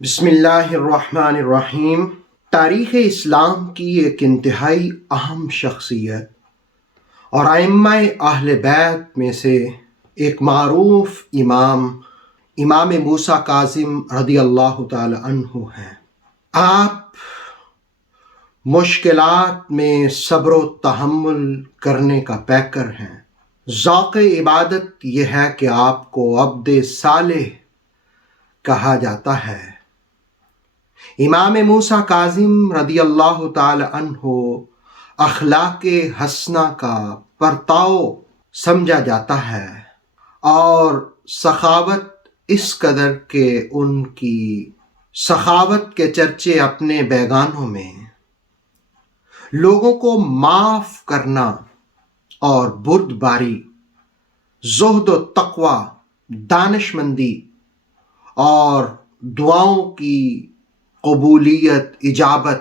بسم اللہ الرحمن الرحیم۔ تاریخ اسلام کی ایک انتہائی اہم شخصیت اور ائمہ اہل بیت میں سے ایک معروف امام موسیٰ کاظم رضی اللہ تعالی عنہ ہیں۔ آپ مشکلات میں صبر و تحمل کرنے کا پیکر ہیں۔ ذوق عبادت یہ ہے کہ آپ کو عبد صالح کہا جاتا ہے۔ امام موسیٰ کاظم رضی اللہ تعالی عنہ اخلاق حسنہ کا پرتاؤ سمجھا جاتا ہے اور سخاوت اس قدر کہ ان کی سخاوت کے چرچے اپنے بیگانوں میں لوگوں کو معاف کرنا اور بردباری، زہد و تقوی، دانش مندی اور دعاؤں کی قبولیت، اجابت،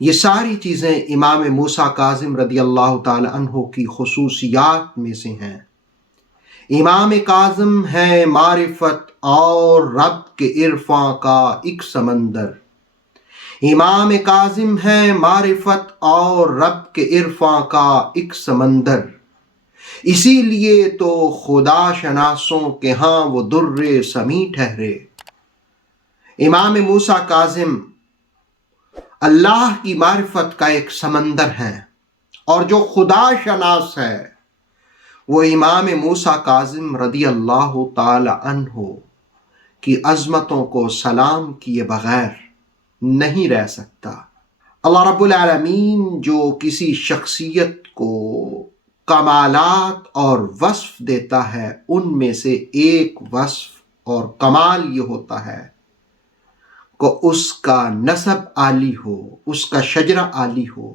یہ ساری چیزیں امام موسیٰ کاظم رضی اللہ تعالی عنہ کی خصوصیات میں سے ہیں۔ امام کاظم ہے معرفت اور رب کے عرفاں کا ایک سمندر۔ امام کاظم ہے معرفت اور رب کے عرفاں کا ایک سمندر، اسی لیے تو خدا شناسوں کے ہاں وہ در سمی ٹھہرے۔ امام موسیٰ کاظم اللہ کی معرفت کا ایک سمندر ہے، اور جو خدا شناس ہے وہ امام موسیٰ کاظم رضی اللہ تعالی عنہ کی عظمتوں کو سلام کیے بغیر نہیں رہ سکتا۔ اللہ رب العالمین جو کسی شخصیت کو کمالات اور وصف دیتا ہے، ان میں سے ایک وصف اور کمال یہ ہوتا ہے کہ اس کا نسب عالی ہو، اس کا شجرہ عالی ہو۔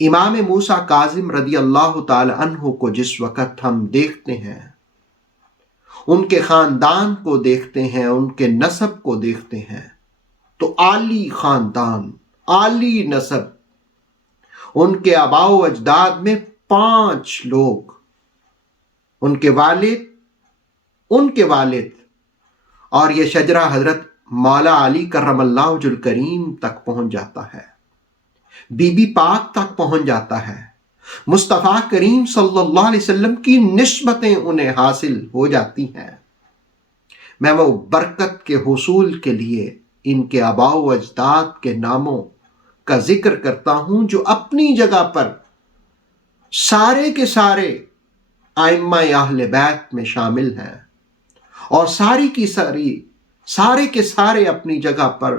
امام موسیٰ کاظم رضی اللہ تعالی عنہ کو جس وقت ہم دیکھتے ہیں، ان کے خاندان کو دیکھتے ہیں، ان کے نسب کو دیکھتے ہیں، تو عالی خاندان، عالی نسب۔ ان کے آباء و اجداد میں 5 لوگ، ان کے والد اور یہ شجرہ حضرت مولا علی کرم اللہ وجہ الکریم تک پہنچ جاتا ہے، بی بی پاک تک پہنچ جاتا ہے، مصطفیٰ کریم صلی اللہ علیہ وسلم کی نسبتیں انہیں حاصل ہو جاتی ہیں۔ میں وہ برکت کے حصول کے لیے ان کے آباء و اجداد کے ناموں کا ذکر کرتا ہوں، جو اپنی جگہ پر سارے کے سارے ائمہ اہل بیت میں شامل ہیں، اور سارے کے سارے اپنی جگہ پر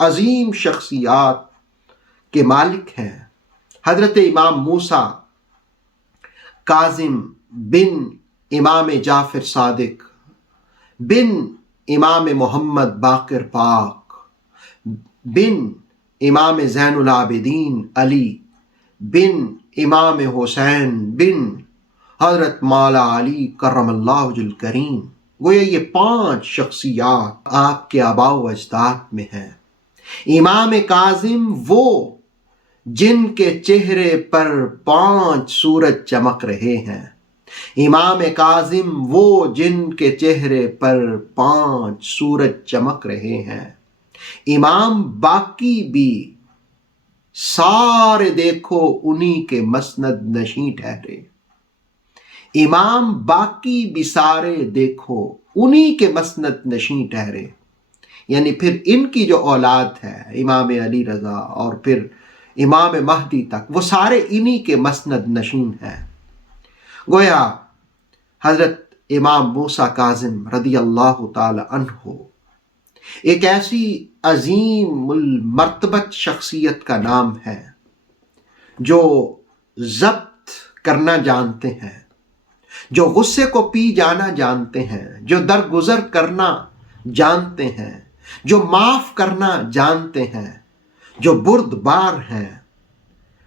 عظیم شخصیات کے مالک ہیں۔ حضرت امام موسیٰ کاظم بن امام جعفر صادق بن امام محمد باقر پاک بن امام زین العابدین علی بن امام حسین بن حضرت مولا علی کرم اللہ وجہ الکریم، گویا یہ 5 شخصیات آپ کے آباء و اجداد میں ہیں۔ امام کاظم وہ جن کے چہرے پر 5 سورج چمک رہے ہیں، امام کاظم وہ جن کے چہرے پر 5 سورج چمک رہے ہیں۔ امام باقی بھی سارے دیکھو انہی کے مسند نشیں ٹھہرے۔ امام باقی بھی سارے دیکھو انہی کے مسند نشیں ٹھہرے، یعنی پھر ان کی جو اولاد ہے، امام علی رضا اور پھر امام مہدی تک، وہ سارے انہی کے مسند نشین ہیں۔ گویا حضرت امام موسیٰ کاظم رضی اللہ تعالی عنہ ایک ایسی عظیم المرتبت شخصیت کا نام ہے جو ضبط کرنا جانتے ہیں، جو غصے کو پی جانا جانتے ہیں، جو درگزر کرنا جانتے ہیں، جو معاف کرنا جانتے ہیں، جو بردبار ہیں۔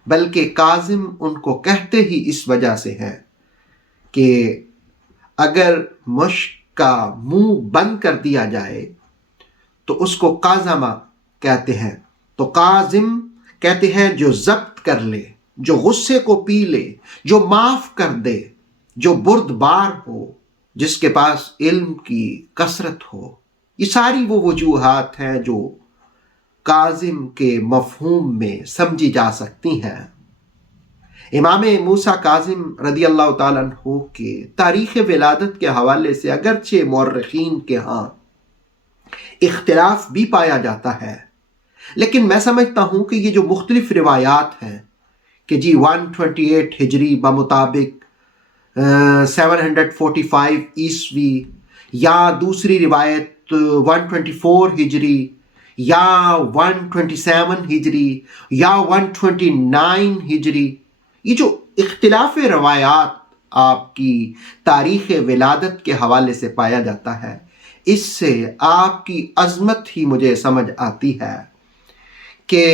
بلکہ کاظم ان کو کہتے ہی اس وجہ سے ہے کہ اگر مشک کا منہ بند کر دیا جائے تو اس کو کاظمہ کہتے ہیں۔ تو کاظم کہتے ہیں جو ضبط کر لے، جو غصے کو پی لے، جو معاف کر دے، جو بردبار ہو، جس کے پاس علم کی کثرت ہو، یہ ساری وہ وجوہات ہیں جو کاظم کے مفہوم میں سمجھی جا سکتی ہیں۔ امام موسیٰ کاظم رضی اللہ تعالیٰ عنہ کے تاریخ ولادت کے حوالے سے اگرچہ مورخین کے ہاں اختلاف بھی پایا جاتا ہے، لیکن میں سمجھتا ہوں کہ یہ جو مختلف روایات ہیں کہ جی 128 ہجری بمطابق 745 عیسوی، یا دوسری روایت 124 ہجری، یا 127 ہجری، یا 129 ہجری، یہ جو اختلاف روایات آپ کی تاریخ ولادت کے حوالے سے پایا جاتا ہے، اس سے آپ کی عظمت ہی مجھے سمجھ آتی ہے کہ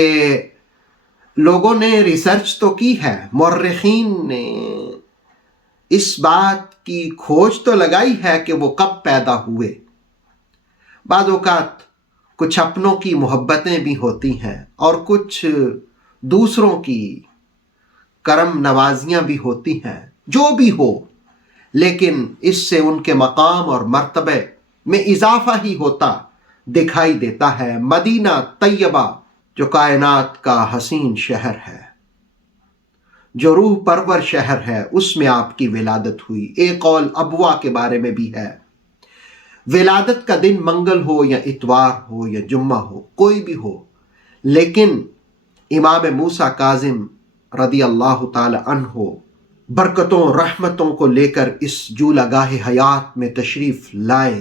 لوگوں نے ریسرچ تو کی ہے، مورخین نے اس بات کی کھوج تو لگائی ہے کہ وہ کب پیدا ہوئے۔ بعض اوقات کچھ اپنوں کی محبتیں بھی ہوتی ہیں اور کچھ دوسروں کی کرم نوازیاں بھی ہوتی ہیں، جو بھی ہو، لیکن اس سے ان کے مقام اور مرتبے میں اضافہ ہی ہوتا دکھائی دیتا ہے۔ مدینہ طیبہ جو کائنات کا حسین شہر ہے، جو روح پرور شہر ہے، اس میں آپ کی ولادت ہوئی۔ ایک قول ابوا کے بارے میں بھی ہے، ولادت کا دن منگل ہو یا اتوار ہو یا جمعہ ہو، کوئی بھی ہو، لیکن امام موسیٰ کاظم رضی اللہ تعالی عنہ برکتوں رحمتوں کو لے کر اس جولہگاہ حیات میں تشریف لائے۔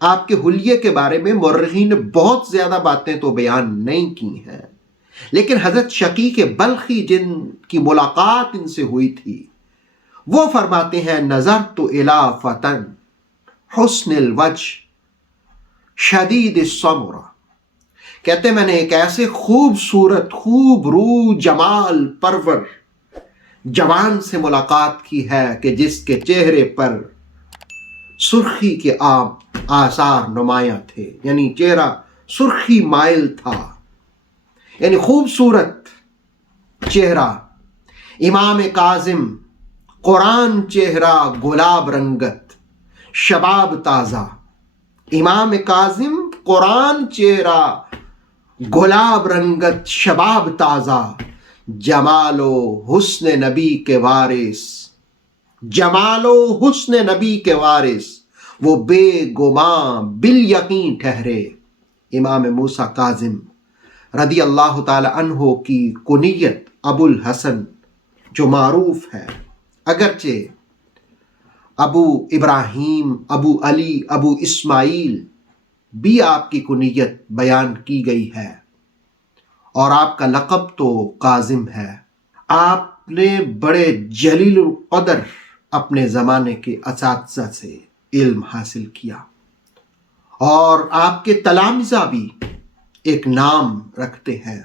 آپ کے حلیے کے بارے میں مورخین نے بہت زیادہ باتیں تو بیان نہیں کی ہیں، لیکن حضرت شقیق بلخی جن کی ملاقات ان سے ہوئی تھی، وہ فرماتے ہیں نظرت الی فتن حسن الوجہ شدید السمرہ، کہتے میں نے ایک ایسے خوبصورت، خوب روح، جمال پرور جوان سے ملاقات کی ہے کہ جس کے چہرے پر سرخی کے آثار نمایاں تھے، یعنی چہرہ سرخی مائل تھا، یعنی خوبصورت چہرہ۔ امام کاظم قرآن چہرہ گلاب رنگت شباب تازہ، امام کاظم قرآن چہرہ گلاب رنگت شباب تازہ، جمال و حسن نبی کے وارث، جمال و حسن نبی کے وارث، وہ بے گماں بالیقین ٹھہرے۔ امام موسیٰ کاظم رضی اللہ تعالی عنہ کی کنیت ابو الحسن جو معروف ہے، اگرچہ ابو ابراہیم، ابو علی، ابو اسماعیل بھی آپ کی کنیت بیان کی گئی ہے، اور آپ کا لقب تو کاظم ہے۔ آپ نے بڑے جلیل القدر اپنے زمانے کے اساتذہ سے علم حاصل کیا، اور آپ کے تلامذہ بھی ایک نام رکھتے ہیں۔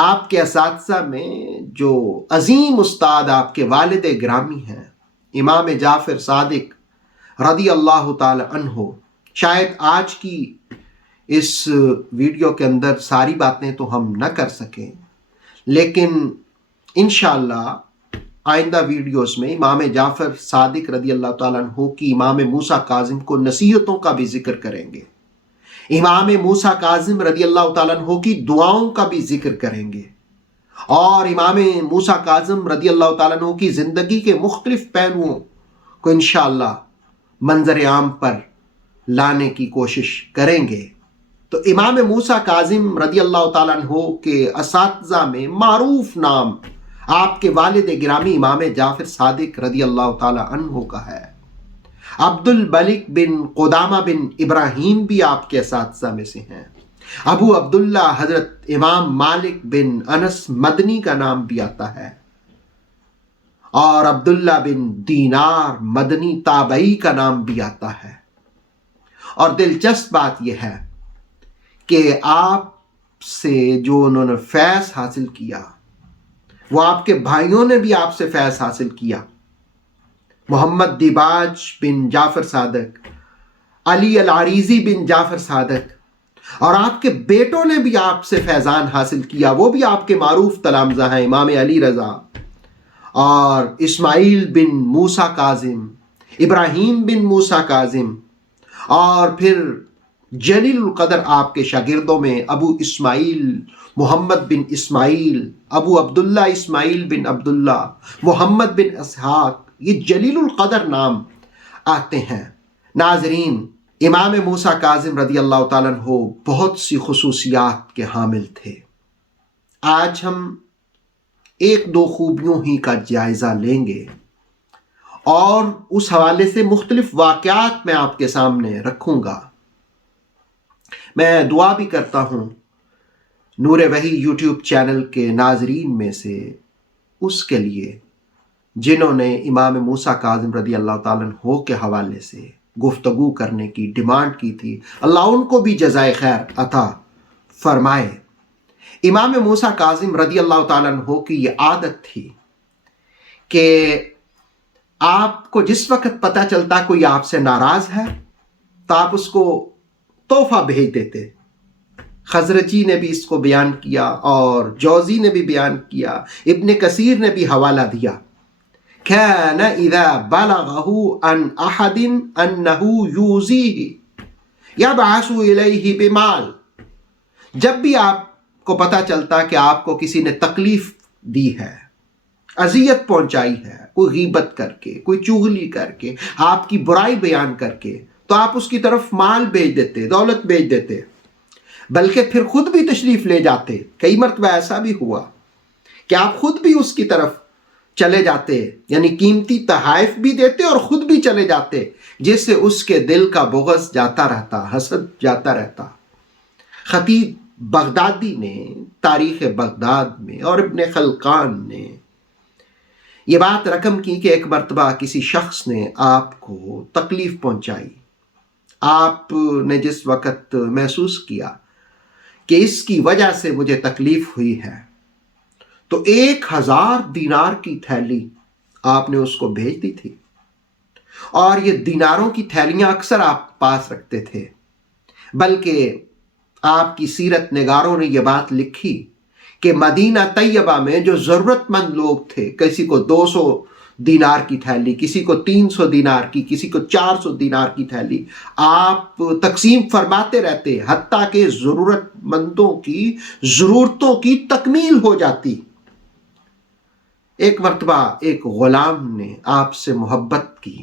آپ کے اساتذہ میں جو عظیم استاد آپ کے والد گرامی ہیں، امام جعفر صادق رضی اللہ تعالی عنہ، شاید آج کی اس ویڈیو کے اندر ساری باتیں تو ہم نہ کر سکیں، لیکن انشاءاللہ آئندہ ویڈیوز میں امام جعفر صادق رضی اللہ تعالیٰ عنہ کی امام موسیٰ کاظم کو نصیحتوں کا بھی ذکر کریں گے، امام موسیٰ کاظم رضی اللہ تعالیٰ عنہ کی دعاؤں کا بھی ذکر کریں گے، اور امام موسیٰ کاظم رضی اللہ تعالیٰ عنہ کی زندگی کے مختلف پہلوؤں کو انشاءاللہ منظر عام پر لانے کی کوشش کریں گے۔ تو امام موسیٰ کاظم رضی اللہ تعالیٰ عنہ کے اساتذہ میں معروف نام آپ کے والد گرامی امام جعفر صادق رضی اللہ تعالیٰ عنہ کا ہے۔ عبد الملک بن قدامہ بن ابراہیم بھی آپ کے اساتذہ میں سے ہیں۔ ابو عبداللہ حضرت امام مالک بن انس مدنی کا نام بھی آتا ہے، اور عبداللہ بن دینار مدنی تابعی کا نام بھی آتا ہے۔ اور دلچسپ بات یہ ہے کہ آپ سے جو انہوں نے فیض حاصل کیا، وہ آپ کے بھائیوں نے بھی آپ سے فیض حاصل کیا۔ محمد دیباج بن جعفر صادق، علی العریزی بن جعفر صادق، اور آپ کے بیٹوں نے بھی آپ سے فیضان حاصل کیا، وہ بھی آپ کے معروف تلامذہ ہیں، امام علی رضا اور اسماعیل بن موسیٰ کاظم، ابراہیم بن موسیٰ کاظم، اور پھر جلیل القدر آپ کے شاگردوں میں ابو اسماعیل محمد بن اسماعیل، ابو عبداللہ اسماعیل بن عبداللہ، محمد بن اسحاق، یہ جلیل القدر نام آتے ہیں۔ ناظرین، امام موسیٰ کاظم رضی اللہ تعالیٰ عنہ بہت سی خصوصیات کے حامل تھے۔ آج ہم ایک دو خوبیوں ہی کا جائزہ لیں گے اور اس حوالے سے مختلف واقعات میں آپ کے سامنے رکھوں گا۔ میں دعا بھی کرتا ہوں نور وحی یوٹیوب چینل کے ناظرین میں سے اس کے لیے جنہوں نے امام موسیٰ کاظم رضی اللہ تعالیٰ عنہ کے حوالے سے گفتگو کرنے کی ڈیمانڈ کی تھی، اللہ ان کو بھی جزائے خیر عطا فرمائے۔ امام موسیٰ کاظم رضی اللہ تعالیٰ عنہ کی یہ عادت تھی کہ آپ کو جس وقت پتہ چلتا کوئی آپ سے ناراض ہے تو آپ اس کو تحفہ بھیج دیتے۔ خزرجی نے بھی اس کو بیان کیا اور جوزی نے بھی بیان کیا، ابن کثیر نے بھی حوالہ دیا۔ كان اذا بلغه عن احد انه يؤذيه يبعث الیہ بمال، جب بھی آپ کو پتہ چلتا کہ آپ کو کسی نے تکلیف دی ہے، اذیت پہنچائی ہے، کوئی غیبت کر کے، کوئی چغلی کر کے، آپ کی برائی بیان کر کے، تو آپ اس کی طرف مال بھیج دیتے، دولت بھیج دیتے، بلکہ پھر خود بھی تشریف لے جاتے۔ کئی مرتبہ ایسا بھی ہوا کہ آپ خود بھی اس کی طرف چلے جاتے، یعنی قیمتی تحائف بھی دیتے اور خود بھی چلے جاتے، جس سے اس کے دل کا بغض جاتا رہتا، حسد جاتا رہتا۔ خطیب بغدادی نے تاریخ بغداد میں اور ابن خلقان نے یہ بات رقم کی کہ ایک مرتبہ کسی شخص نے آپ کو تکلیف پہنچائی۔ آپ نے جس وقت محسوس کیا کہ اس کی وجہ سے مجھے تکلیف ہوئی ہے، تو 1000 دینار کی تھیلی آپ نے اس کو بھیج دی تھی، اور یہ دیناروں کی تھیلیاں اکثر آپ پاس رکھتے تھے، بلکہ آپ کی سیرت نگاروں نے یہ بات لکھی کہ مدینہ طیبہ میں جو ضرورت مند لوگ تھے، کسی کو 200 دینار کی تھیلی، کسی کو 300 دینار کی، کسی کو 400 دینار کی تھیلی آپ تقسیم فرماتے رہتے، حتیٰ کہ ضرورت مندوں کی ضرورتوں کی تکمیل ہو جاتی۔ ایک مرتبہ ایک غلام نے آپ سے محبت کی،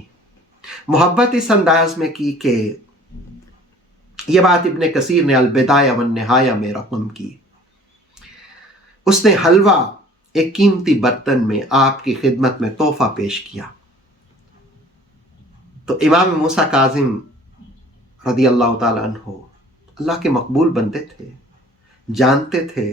محبت اس انداز میں کی کہ یہ بات ابن کثیر نے البدایہ والنہایہ میں رقم کی۔ اس نے حلوہ ایک قیمتی برتن میں آپ کی خدمت میں تحفہ پیش کیا، تو امام موسیٰ کاظم رضی اللہ تعالیٰ عنہ اللہ کے مقبول بندے تھے، جانتے تھے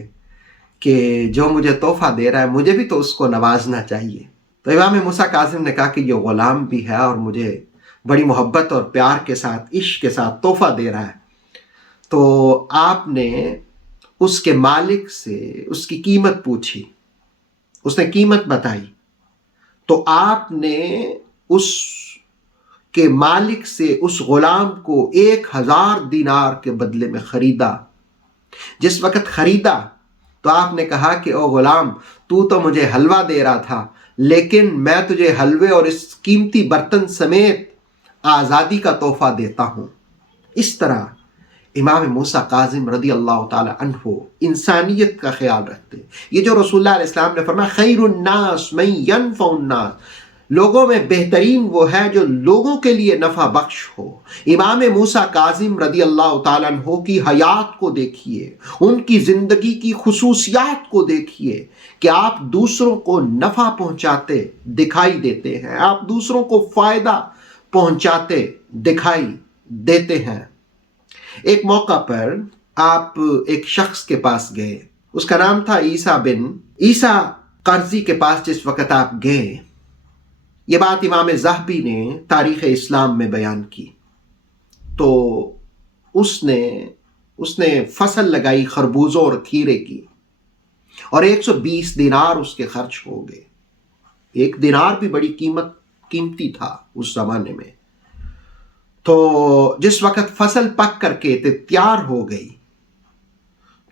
کہ جو مجھے تحفہ دے رہا ہے مجھے بھی تو اس کو نوازنا چاہیے۔ تو امام موسیٰ کاظم نے کہا کہ یہ غلام بھی ہے اور مجھے بڑی محبت اور پیار کے ساتھ، عشق کے ساتھ تحفہ دے رہا ہے، تو آپ نے اس کے مالک سے اس کی قیمت پوچھی، اس نے قیمت بتائی، تو آپ نے اس کے مالک سے اس غلام کو 1000 دینار کے بدلے میں خریدا۔ جس وقت خریدا تو آپ نے کہا کہ او غلام، تو مجھے حلوہ دے رہا تھا، لیکن میں تجھے حلوے اور اس قیمتی برتن سمیت آزادی کا تحفہ دیتا ہوں۔ اس طرح امام موسیٰ کاظم رضی اللہ تعالی عنہ انسانیت کا خیال رکھتے۔ یہ جو رسول اللہ علیہ السلام نے فرمایا خیر الناس من ینفع الناس، لوگوں میں بہترین وہ ہے جو لوگوں کے لیے نفع بخش ہو۔ امام موسیٰ کاظم رضی اللہ تعالیٰ عنہ کی حیات کو دیکھیے، ان کی زندگی کی خصوصیات کو دیکھیے کہ آپ دوسروں کو نفع پہنچاتے دکھائی دیتے ہیں، آپ دوسروں کو فائدہ پہنچاتے دکھائی دیتے ہیں۔ ایک موقع پر آپ ایک شخص کے پاس گئے، اس کا نام تھا عیسیٰ قرضی کے پاس جس وقت آپ گئے، یہ بات امام ذہبی نے تاریخ اسلام میں بیان کی، تو اس نے فصل لگائی خربوزوں اور کھیرے کی، اور 120 دینار اس کے خرچ ہو گئے۔ 1 دینار بھی بڑی قیمتی تھا اس زمانے میں۔ تو جس وقت فصل پک کر کے تیار ہو گئی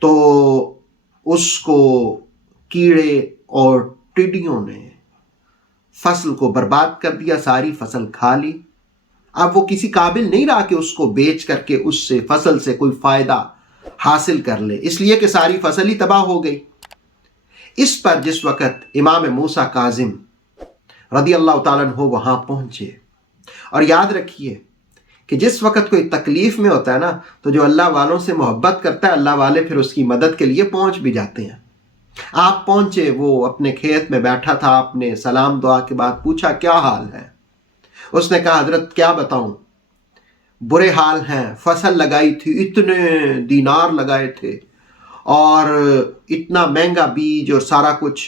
تو اس کو کیڑے اور ٹڈیوں نے فصل کو برباد کر دیا، ساری فصل کھا لی، اب وہ کسی قابل نہیں رہا کہ اس کو بیچ کر کے اس سے فصل سے کوئی فائدہ حاصل کر لے، اس لیے کہ ساری فصل ہی تباہ ہو گئی۔ اس پر جس وقت امام موسیٰ کاظم رضی اللہ تعالیٰ عنہ وہاں پہنچے، اور یاد رکھیے کہ جس وقت کوئی تکلیف میں ہوتا ہے نا، تو جو اللہ والوں سے محبت کرتا ہے، اللہ والے پھر اس کی مدد کے لیے پہنچ بھی جاتے ہیں۔ آپ پہنچے، وہ اپنے کھیت میں بیٹھا تھا، آپ نے سلام دعا کے بعد پوچھا کیا حال ہے؟ اس نے کہا حضرت کیا بتاؤں، برے حال ہیں، فصل لگائی تھی، اتنے دینار لگائے تھے اور اتنا مہنگا بیج اور سارا کچھ،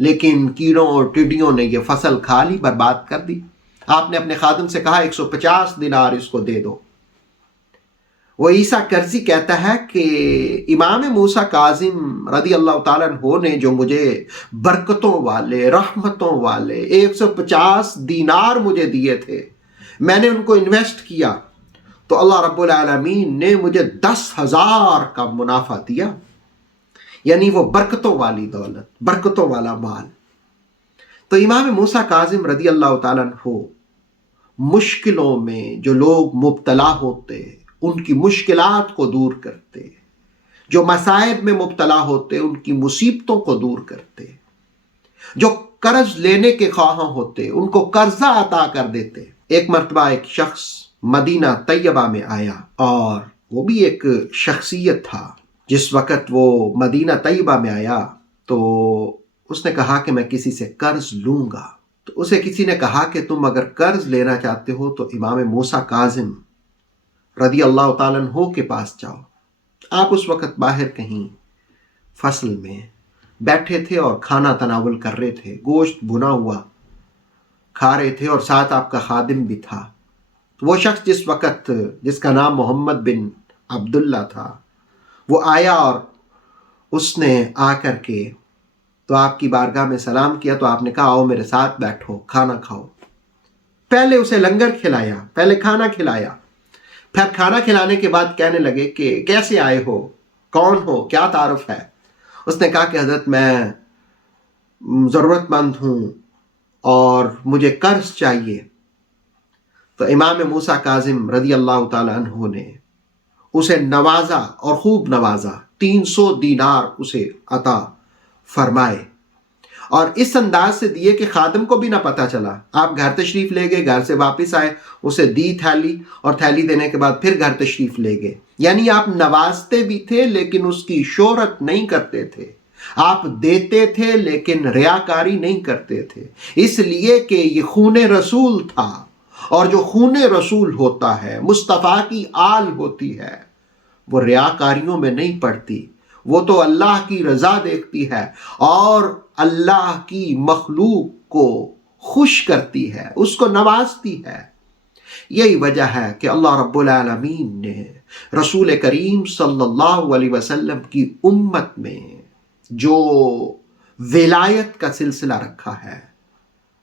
لیکن کیڑوں اور ٹڈیوں نے یہ فصل کھا لی، برباد کر دی۔ آپ نے اپنے خادم سے کہا 150 دینار اس کو دے دو۔ وہ عیسیٰ کرزی کہتا ہے کہ امام موسیٰ کاظم رضی اللہ تعالیٰ عنہ نے جو مجھے برکتوں والے، رحمتوں والے 150 دینار مجھے دیے تھے، میں نے ان کو انویسٹ کیا تو اللہ رب العالمین نے مجھے 10,000 کا منافع دیا، یعنی وہ برکتوں والی دولت، برکتوں والا مال۔ تو امام موسیٰ کاظم رضی اللہ تعالیٰ عنہ مشکلوں میں جو لوگ مبتلا ہوتے ان کی مشکلات کو دور کرتے، جو مصائب میں مبتلا ہوتے ان کی مصیبتوں کو دور کرتے، جو قرض لینے کے خواہاں ہوتے ان کو قرضہ عطا کر دیتے۔ ایک مرتبہ ایک شخص مدینہ طیبہ میں آیا، اور وہ بھی ایک شخصیت تھا۔ جس وقت وہ مدینہ طیبہ میں آیا تو اس نے کہا کہ میں کسی سے قرض لوں گا۔ تو اسے کسی نے کہا کہ تم اگر قرض لینا چاہتے ہو تو امام موسیٰ کاظم رضی اللہ تعالیٰ عنہ کے پاس جاؤ۔ آپ اس وقت باہر کہیں فصل میں بیٹھے تھے اور کھانا تناول کر رہے تھے، گوشت بھنا ہوا کھا رہے تھے، اور ساتھ آپ کا خادم بھی تھا۔ وہ شخص جس کا نام محمد بن عبداللہ تھا، وہ آیا اور اس نے آ کر کے تو آپ کی بارگاہ میں سلام کیا، تو آپ نے کہا آؤ میرے ساتھ بیٹھو، کھانا کھاؤ۔ پہلے اسے لنگر کھلایا، پہلے کھانا کھلایا، پھر کھانا کھلانے کے بعد کہنے لگے کہ کیسے آئے ہو، کون ہو، کیا تعارف ہے؟ اس نے کہا کہ حضرت میں ضرورت مند ہوں اور مجھے قرض چاہیے۔ تو امام موسیٰ کاظم رضی اللہ تعالیٰ عنہ نے اسے نوازا اور خوب نوازا، 300 دینار اسے عطا فرمائے، اور اس انداز سے دیے کہ خادم کو بھی نہ پتہ چلا۔ آپ گھر تشریف لے گئے، گھر سے واپس آئے، اسے دی تھیلی، اور تھیلی دینے کے بعد پھر گھر تشریف لے گئے۔ یعنی آپ نوازتے بھی تھے لیکن اس کی شہرت نہیں کرتے تھے، آپ دیتے تھے لیکن ریاکاری نہیں کرتے تھے، اس لیے کہ یہ خون رسول تھا، اور جو خون رسول ہوتا ہے، مصطفیٰ کی آل ہوتی ہے، وہ ریاکاریوں میں نہیں پڑتی، وہ تو اللہ کی رضا دیکھتی ہے اور اللہ کی مخلوق کو خوش کرتی ہے، اس کو نوازتی ہے۔ یہی وجہ ہے کہ اللہ رب العالمین نے رسول کریم صلی اللہ علیہ وسلم کی امت میں جو ولایت کا سلسلہ رکھا ہے،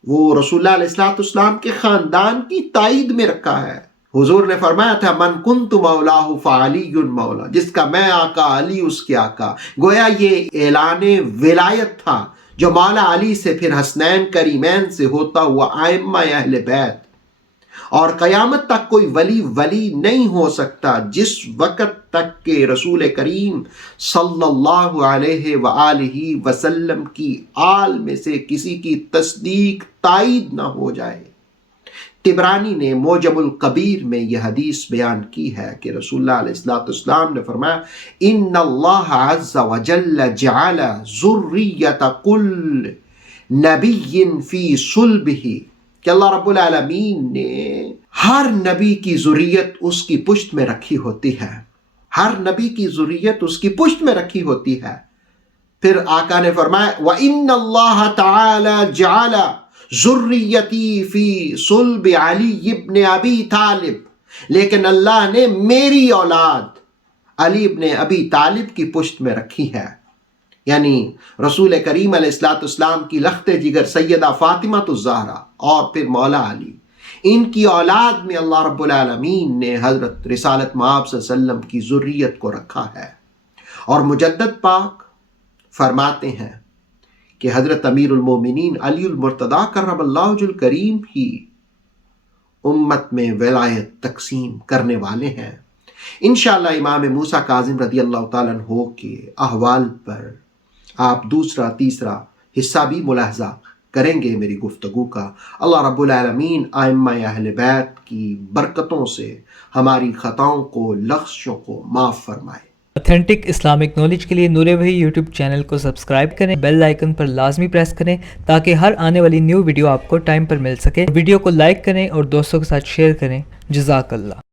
وہ رسول اللہ علیہ السلام کے خاندان کی تائید میں رکھا ہے۔ حضور نے فرمایا تھا من کنت مولاہ فعلی مولا، جس کا میں آقا، علی اس کے آقا۔ گویا یہ اعلان ولایت تھا جو مولا علی سے پھر حسنین کریمین سے ہوتا ہوا ائمہ اہل بیت، اور قیامت تک کوئی ولی نہیں ہو سکتا جس وقت تک کہ رسول کریم صلی اللہ علیہ وآلہ وسلم کی آل میں سے کسی کی تصدیق تائید نہ ہو جائے۔ طبرانی نے معجم الکبیر میں یہ حدیث بیان کی ہے کہ رسول اللہ علیہ السلام نے فرمایا ان اللہ عز وجل جعل ذریۃ کل نبی فی صلبہ، کہ اللہ رب العالمین نے ہر نبی کی ذریت اس کی پشت میں رکھی ہوتی ہے، ہر نبی کی ذریت اس کی پشت میں رکھی ہوتی ہے۔ پھر آقا نے فرمایا وَإِنَّ اللَّهَ تَعَالَى جَعَلَ ذُرِّيَّتِي فِي صُلْبِ عَلِيِّ ابْنِ أَبِي طالب، لیکن اللہ نے میری اولاد علی ابن ابی طالب کی پشت میں رکھی ہے، یعنی رسول کریم علیہ السلام کی لخت جگر سیدہ فاطمہ الزہرا اور پھر مولا علی، ان کی اولاد میں اللہ رب العالمین نے حضرت رسالت مآب صلی اللہ علیہ وسلم کی ذریت کو رکھا ہے۔ اور مجدد پاک فرماتے ہیں کہ حضرت امیر المومنین علی المرتضیٰ کرم اللہ وجہ الکریم ہی امت میں ولایت تقسیم کرنے والے ہیں۔ انشاءاللہ امام موسیٰ کاظم رضی اللہ تعالیٰ عنہ کے احوال پر آپ دوسرا تیسرا حصہ بھی ملاحظہ کریں گے میری گفتگو کا۔ اللہ رب العالمین ائمہ اہل بیت کی برکتوں سے ہماری خطاؤں کو، لغزشوں کو معاف فرمائے۔ اتھینٹک اسلامک نالج کے لیے نور وحی یوٹیوب چینل کو سبسکرائب کریں، بیل آئیکن پر لازمی پریس کریں تاکہ ہر آنے والی نیو ویڈیو آپ کو ٹائم پر مل سکے۔ ویڈیو کو لائک کریں اور دوستوں کے ساتھ شیئر کریں۔ جزاک اللہ۔